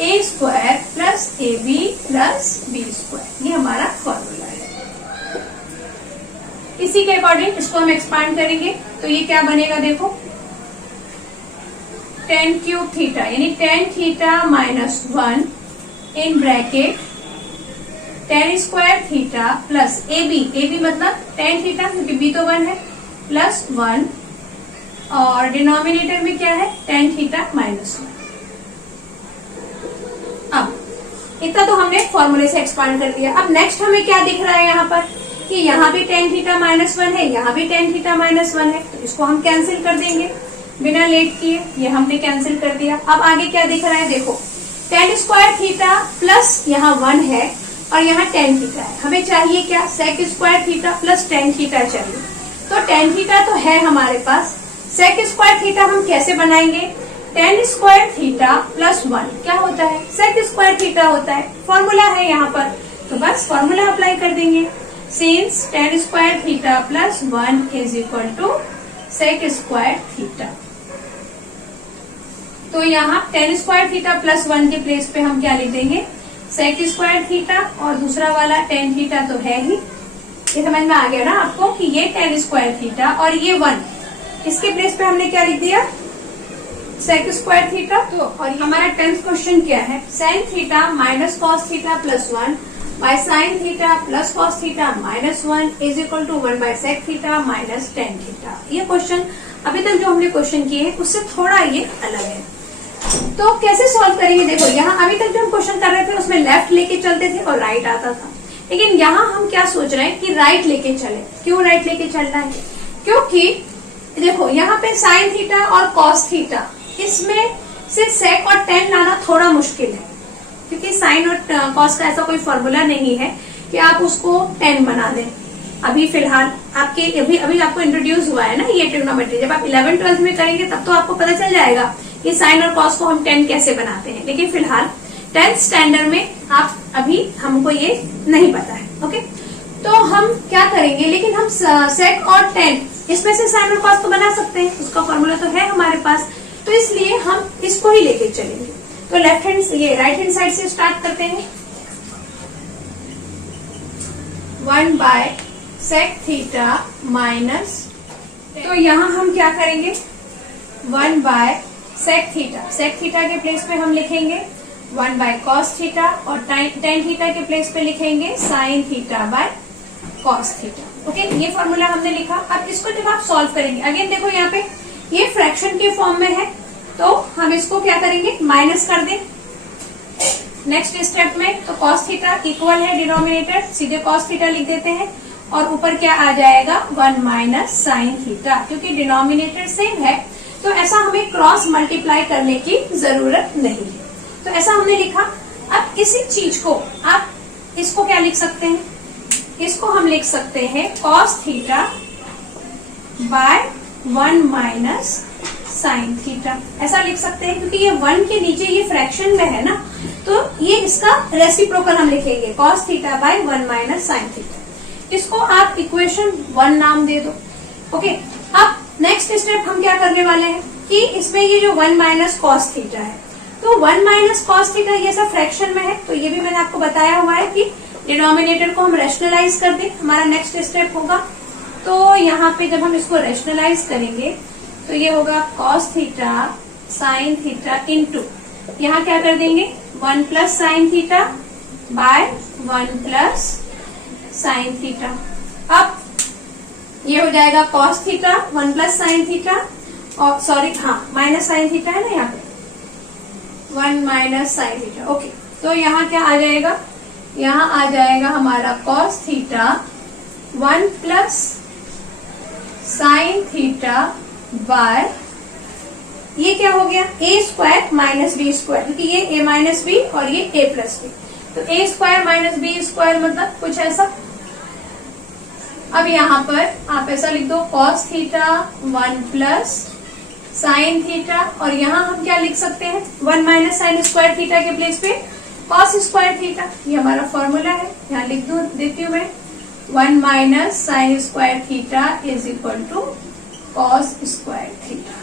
A square plus A B plus B square. ये हमारा फॉर्मूला है। इसी के अकॉर्डिंग इसको हम एक्सपांड करेंगे तो ये क्या बनेगा, देखो टेन क्यूब थीटा यानी tan theta minus 1 in bracket tan square theta plus A b मतलब टेन थीटा क्योंकि बी तो 1 है प्लस 1 और डिनोमिनेटर में क्या है टेन थीटा माइनस 1। अब इतना तो हमने फॉर्मूले से एक्सपांड कर दिया। अब नेक्स्ट हमें क्या दिख रहा है यहाँ पर कि यहाँ भी टेन थीटा माइनस 1 है, यहाँ भी टेन थीटा माइनस 1 है, तो इसको हम कैंसिल कर देंगे बिना लेट किए। ये हमने कैंसिल कर दिया। अब आगे क्या दिख रहा है, देखो टेन स्क्वायर थीटा प्लस यहाँ 1 है और यहाँ टेन थीटा है। हमें चाहिए क्या, sec square theta plus tan theta चाहिए। तो टेन थीटा तो है हमारे पास, सेक स्क्वायर थीटा हम कैसे बनाएंगे, टेन स्क्वायर थीटा प्लस 1 क्या होता है, सेक स्क्वायर थीटा होता है। फॉर्मूला है यहाँ पर तो बस फॉर्मूला अप्लाई कर देंगे। Since tan square theta plus 1 is equal to sec square theta. तो यहाँ टेन स्क्वायर थीटा प्लस 1 के प्लेस पे हम क्या लिख देंगे, सेक स्क्वायर थीटा और दूसरा वाला टेन थीटा तो है ही। ये समझ में आ गया ना आपको कि ये टेन स्क्वायर थीटा और ये 1, इसके प्लेस पे हमने क्या लिख दिया, सेक स्क्वायर थीटा। तो और हमारा 10th क्वेश्चन क्या है, sine theta minus cos theta plus 1 by sine theta plus cos theta minus 1 is equal to 1 by sec theta minus tan theta. ये क्वेश्चन अभी तक जो हमने क्वेश्चन किए हैं उससे थोड़ा ये अलग है। तो कैसे सॉल्व करेंगे, देखो यहाँ अभी तक जो हम क्वेश्चन कर रहे थे उसमें लेफ्ट लेके चलते थे और राइट आता था, लेकिन यहाँ हम क्या सोच रहे हैं कि राइट लेके चले। क्यों राइट लेके चलना है, क्योंकि देखो यहाँ पे साइन थीटा और कॉस थीटा, इसमें सिर्फ सेक और टेन लाना थोड़ा मुश्किल है क्योंकि साइन और कॉस का ऐसा कोई फॉर्मूला नहीं है कि आप उसको 10 बना दें। अभी फिलहाल आपके अभी आपको इंट्रोड्यूस हुआ है ना ये ट्रिग्नोमेट्री, जब आप 11th 12th में करेंगे तब तो आपको पता चल जाएगा कि साइन और कॉस को हम 10 कैसे बनाते हैं। लेकिन फिलहाल 10th स्टैंडर्ड में आप अभी हमको ये नहीं पता है। ओके, तो हम क्या करेंगे, लेकिन हम सेक और 10 इसमें से साइन और कॉस तो बना सकते हैं, उसका फॉर्मूला तो है हमारे पास, तो इसलिए हम इसको ही लेके चलेंगे। तो लेफ्ट हैंड ये राइट हैंड साइड से स्टार्ट करते हैं। 1 बाय सेक थीटा माइनस, तो यहाँ हम क्या करेंगे 1 बाय सेक थीटा के प्लेस पे हम लिखेंगे 1 बाय कॉस थीटा और टेन थीटा के प्लेस पे लिखेंगे sign theta by cos theta. Okay, ये फॉर्मूला हमने लिखा। अब इसको जब आप सॉल्व करेंगे, अगेन देखो यहाँ पे ये फ्रैक्शन के फॉर्म में है तो हम इसको क्या करेंगे, माइनस कर दें नेक्स्ट स्टेप में। तो कॉस थीटा इक्वल है डिनोमिनेटर, सीधे कॉस थीटा लिख देते हैं और ऊपर क्या आ जाएगा 1 माइनस साइन थीटा, क्योंकि डिनोमिनेटर सेम है तो ऐसा हमें क्रॉस मल्टीप्लाई करने की जरूरत नहीं है। तो ऐसा हमने लिखा। अब इसी चीज को आप इसको क्या लिख सकते हैं, इसको हम लिख सकते हैं cos theta by 1 minus sine theta, ऐसा लिख सकते हैं क्योंकि ये 1 के नीचे ये फ्रैक्शन में है ना, तो ये इसका रेसिप्रोकल हम लिखेंगे cos theta by 1 minus sine theta. इसको आप इक्वेशन 1 नाम दे दो। ओके, अब नेक्स्ट स्टेप हम क्या करने वाले हैं कि इसमें ये जो 1 माइनस कॉस थीटा है, तो 1 माइनस कॉस थीटा ये सब फ्रैक्शन में है, तो ये भी मैंने आपको बताया हुआ है कि डिनोमिनेटर को हम रैशनलाइज कर दें, हमारा नेक्स्ट स्टेप होगा। तो यहाँ पे जब हम इसको रैशनलाइज करेंगे तो ये होगा cos theta sine theta into यहाँ क्या कर देंगे 1 plus sine theta by 1 plus sine theta. अब ये हो जाएगा cos theta 1 plus sine theta और सॉरी माइनस साइन थीटा है ना यहाँ पे 1 माइनस साइन थीटा। ओके, तो यहाँ क्या आ जाएगा, यहाँ आ जाएगा हमारा cos theta 1 plus sine theta bye, ये क्या हो गया, ए स्क्वायर माइनस बी स्क्वायर, क्योंकि ये ए माइनस बी और ये ए प्लस बी, तो ए स्क्वायर माइनस बी स्क्वायर मतलब कुछ ऐसा। अब यहाँ पर आप ऐसा लिख दो cos theta 1 plus sine theta, और यहाँ हम क्या लिख सकते हैं 1 माइनस साइन स्क्वायर थीटा के प्लेस पे कॉस स्क्वायर थीटा, ये हमारा फॉर्मूला है। यहाँ लिख दो, देती हूँ मैं 1 minus sine square theta is equal to cos square theta,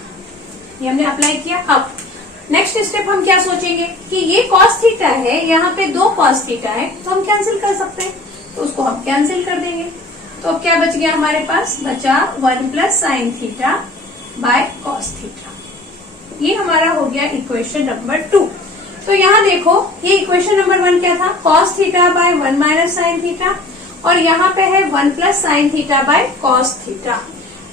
ये हमने अप्लाई किया। अब नेक्स्ट स्टेप हम क्या सोचेंगे कि ये कॉस थीटा है, यहाँ पे 2 कॉस थीटा है, तो हम कैंसिल कर सकते हैं, तो उसको हम कैंसिल कर देंगे। तो अब क्या बच गया हमारे पास, बचा 1 plus sine theta by cos theta, ये हमारा हो गया इक्वेशन नंबर 2। तो यहाँ देखो ये इक्वेशन नंबर 1 क्या था, cos theta by 1 minus sine theta, और यहाँ पे है 1 plus sine theta by cos theta,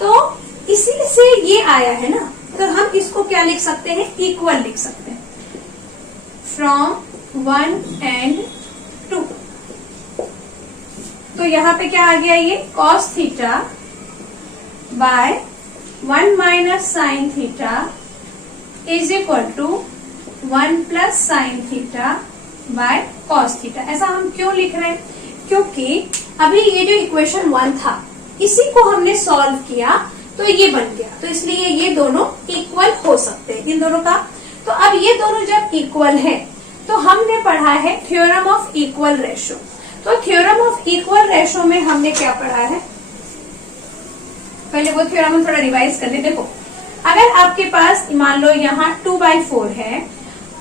तो इसी से ये आया है ना, तो हम इसको क्या लिख सकते हैं, इक्वल लिख सकते हैं फ्रॉम 1 एंड 2। तो यहाँ पे क्या आ गया, ये cos theta by 1 minus sine theta is equal to 1 plus sine theta by cos theta. ऐसा हम क्यों लिख रहे हैं, क्योंकि अभी ये जो इक्वेशन 1 था इसी को हमने सॉल्व किया तो ये बन गया, तो इसलिए ये दोनों इक्वल हो सकते हैं इन दोनों का। तो अब ये दोनों जब इक्वल है तो हमने पढ़ा है थ्योरम ऑफ इक्वल रेशो। तो थ्योरम ऑफ इक्वल रेशो में हमने क्या पढ़ा है, पहले वो थ्योरम हम थोड़ा रिवाइज कर ले। देखो अगर आपके पास मान लो यहाँ 2/4 है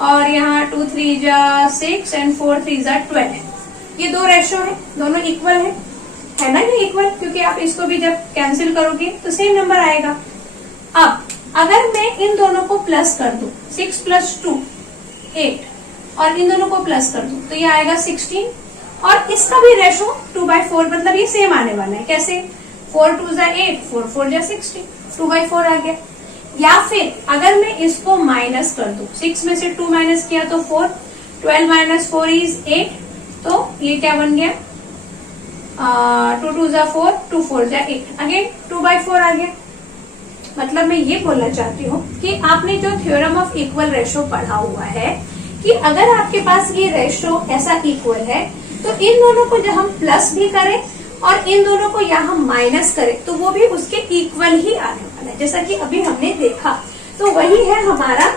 और यहाँ 2 3 जा 6 एंड 4 3 जा 12 है, ये 2 रेशो है, दोनों इक्वल है ना, ये इक्वल, क्योंकि आप इसको भी जब कैंसिल करोगे तो सेम नंबर आएगा। अब अगर मैं इन दोनों को प्लस कर दूं, 6 प्लस 2 8, और इन दोनों को प्लस कर दूं तो ये आएगा 16, और इसका भी रेशो 2/4, मतलब ये सेम आने वाला है। कैसे, 4 2 जा 8, 4 4 जा 16, 2/4 आ गया। या फिर अगर मैं इसको माइनस कर दूं, 6 में से 2 माइनस किया तो 4, 12 माइनस 4 इज 8, तो ये क्या बन गया, 2 2 जा 4, 2 4 जा 8, अगेन 2/4 आ गया। मतलब मैं ये बोलना चाहती हूँ कि आपने जो थ्योरम ऑफ इक्वल रेशो पढ़ा हुआ है कि अगर आपके पास ये रेशो ऐसा इक्वल है तो इन दोनों को जब हम प्लस भी करें और इन दोनों को यहाँ माइनस करें तो वो भी उसके इक्वल ही आने वाला है, जैसा कि अभी हमने देखा। तो वही है हमारा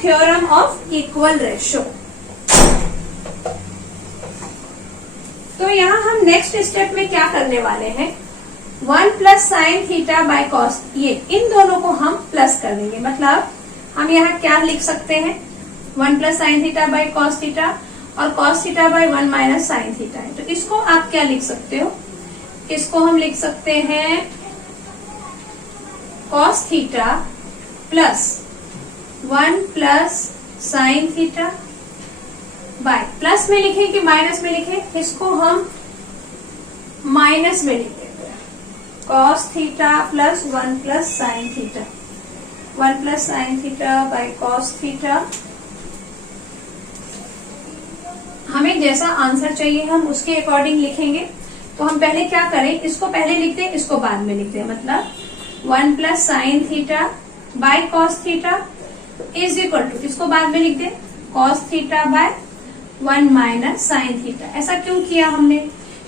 थ्योरम ऑफ इक्वल रेशो। तो यहाँ हम नेक्स्ट स्टेप में क्या करने वाले हैं, 1 plus sine theta by cos, ये इन दोनों को हम प्लस कर देंगे। मतलब हम यहाँ क्या लिख सकते हैं, 1 plus sine theta by cos theta और cos theta by 1 minus sine theta है, तो इसको आप क्या लिख सकते हो, इसको हम लिख सकते हैं cos theta plus 1 plus sine theta bye, plus में लिखे कि माइनस में लिखे, इसको हम माइनस में लिख देते हैं, cos theta plus 1 plus sine theta, 1 plus sine theta by cos theta. हमें जैसा आंसर चाहिए हम उसके अकॉर्डिंग लिखेंगे। तो हम पहले क्या करें, इसको पहले लिख दें, इसको बाद में लिख दें। मतलब 1 plus sine theta by cos theta is equal to, इसको बाद में लिख दें, cos theta by 1 minus sine theta. ऐसा क्यों किया हमने,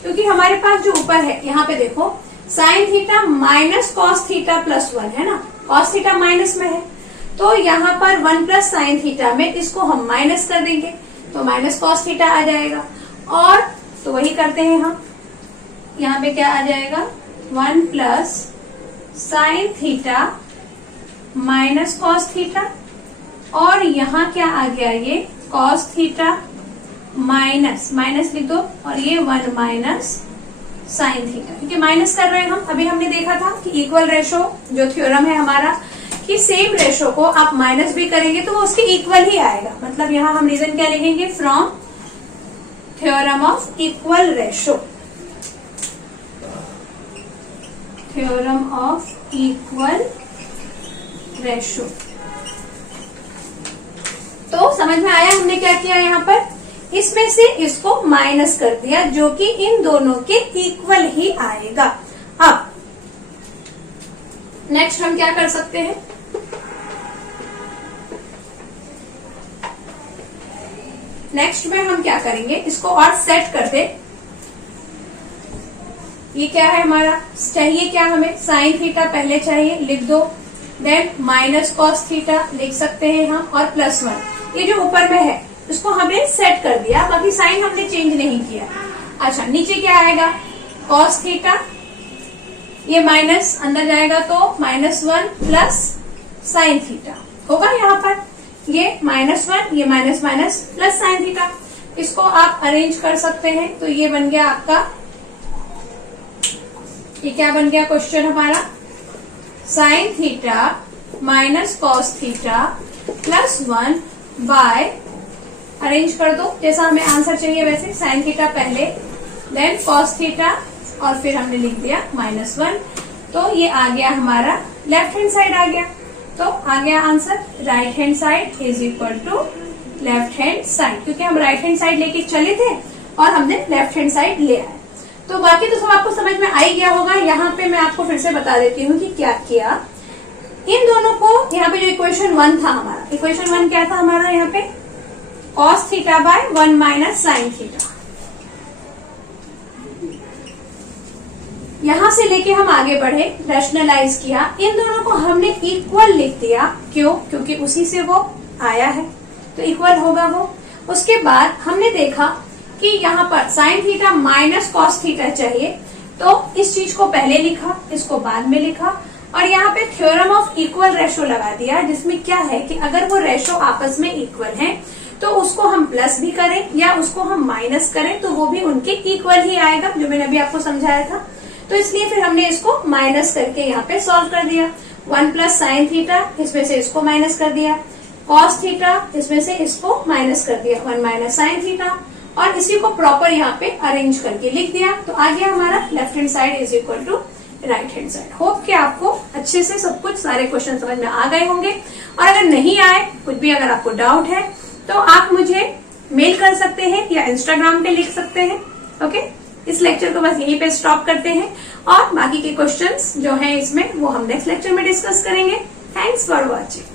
क्योंकि हमारे पास जो ऊपर है यहाँ पे देखो sign theta minus cos theta plus 1 है ना, कॉस थीटा माइनस में है, तो यहाँ पर 1 प्लस साइन थीटा में इसको हम माइनस कर देंगे तो माइनस कॉस थीटा आ जाएगा। और तो वही करते हैं हम, यहाँ पे क्या आ जाएगा, 1 plus sine theta minus cos theta, और यहाँ क्या आ गया, ये कॉस थीटा माइनस माइनस लिख दो, और ये 1 माइनस साइन थीटा, क्योंकि माइनस कर रहे हैं हम। अभी हमने देखा था कि इक्वल रेशो जो थ्योरम है हमारा कि सेम रेशो को आप माइनस भी करेंगे तो वो उसके इक्वल ही आएगा। मतलब यहाँ हम रीजन क्या लिखेंगे, from theorem of equal ratio, theorem of equal ratio. तो समझ में आया हमने क्या किया, यहाँ पर इसमें से इसको माइनस कर दिया जो कि इन दोनों के इक्वल ही आएगा। अब नेक्स्ट हम क्या कर सकते हैं, नेक्स्ट में हम क्या करेंगे, इसको और सेट कर दे। ये क्या है हमारा, चाहिए क्या हमें, साइन थीटा पहले चाहिए, लिख दो। देन माइनस कॉस थीटा लिख सकते हैं हम, और +1 ये जो ऊपर में है इसको हमने सेट कर दिया, बाकी साइन हमने चेंज नहीं किया। अच्छा, नीचे क्या आएगा, कॉस थीटा, ये माइनस अंदर जाएगा तो -1 प्लस साइन थीटा होगा। यहाँ पर ये -1, ये minus minus plus sine theta, इसको आप अरेंज कर सकते हैं। तो ये बन गया आपका, ये क्या बन गया क्वेश्चन हमारा, sine theta minus cos theta +1 by, arrange कर दो जैसा हमें आंसर चाहिए वैसे, साइन थीटा पहले, देन कॉस थीटा, और फिर हमने लिख दिया -1। तो ये आ गया हमारा लेफ्ट हैंड साइड आ गया। तो आ गया answer, right hand side is equal to left hand side, क्योंकि हम राइट हैंड साइड लेके चले थे और हमने लेफ्ट हैंड साइड ले आए। तो बाकी तो सब आपको समझ में आ ही गया होगा। यहाँ पे मैं आपको फिर से बता देती हूँ कि क्या किया। इन दोनों को, यहाँ पे जो इक्वेशन 1 था हमारा, इक्वेशन 1 क्या था हमारा, यहाँ पे cos theta by 1 minus sine theta, यहां से लेके हम आगे बढ़े, रैशनलाइज किया, इन दोनों को हमने इक्वल लिख दिया। क्यों, क्योंकि उसी से वो आया है तो इक्वल होगा वो। उसके बाद हमने देखा कि यहाँ पर sign theta minus cos theta चाहिए, तो इस चीज को पहले लिखा, इसको बाद में लिखा, और यहाँ पे थ्योरम ऑफ इक्वल रेशो लगा दिया, जिसमें क्या है कि अगर वो रेशो आपस में इक्वल है तो उसको हम प्लस भी करें या उसको हम माइनस करें तो वो भी उनके इक्वल ही आएगा, जो मैंने अभी आपको समझाया था। तो इसलिए फिर हमने इसको माइनस करके यहाँ पे सॉल्व कर दिया। 1 प्लस साइन थीटा, इसमें से इसको माइनस कर दिया, कॉस थीटा, इसमें से इसको माइनस कर दिया, 1 माइनस साइन थीटा, और इसी को प्रॉपर यहाँ पे अरेंज करके लिख दिया। तो आ गया हमारा left hand side is equal to right hand side. Hope कि आपको अच्छे से सब कुछ, सारे क्वेश्चन समझ में आ गए होंगे। और अगर नहीं आए, कुछ भी अगर आपको डाउट है तो आप मुझे मेल कर सकते हैं या इंस्टाग्राम पे लिख सकते हैं। ओके, इस लेक्चर को बस यहीं पे स्टॉप करते हैं, और बाकी के क्वेश्चंस जो हैं इसमें वो हम नेक्स्ट लेक्चर में डिस्कस करेंगे। Thanks for watching.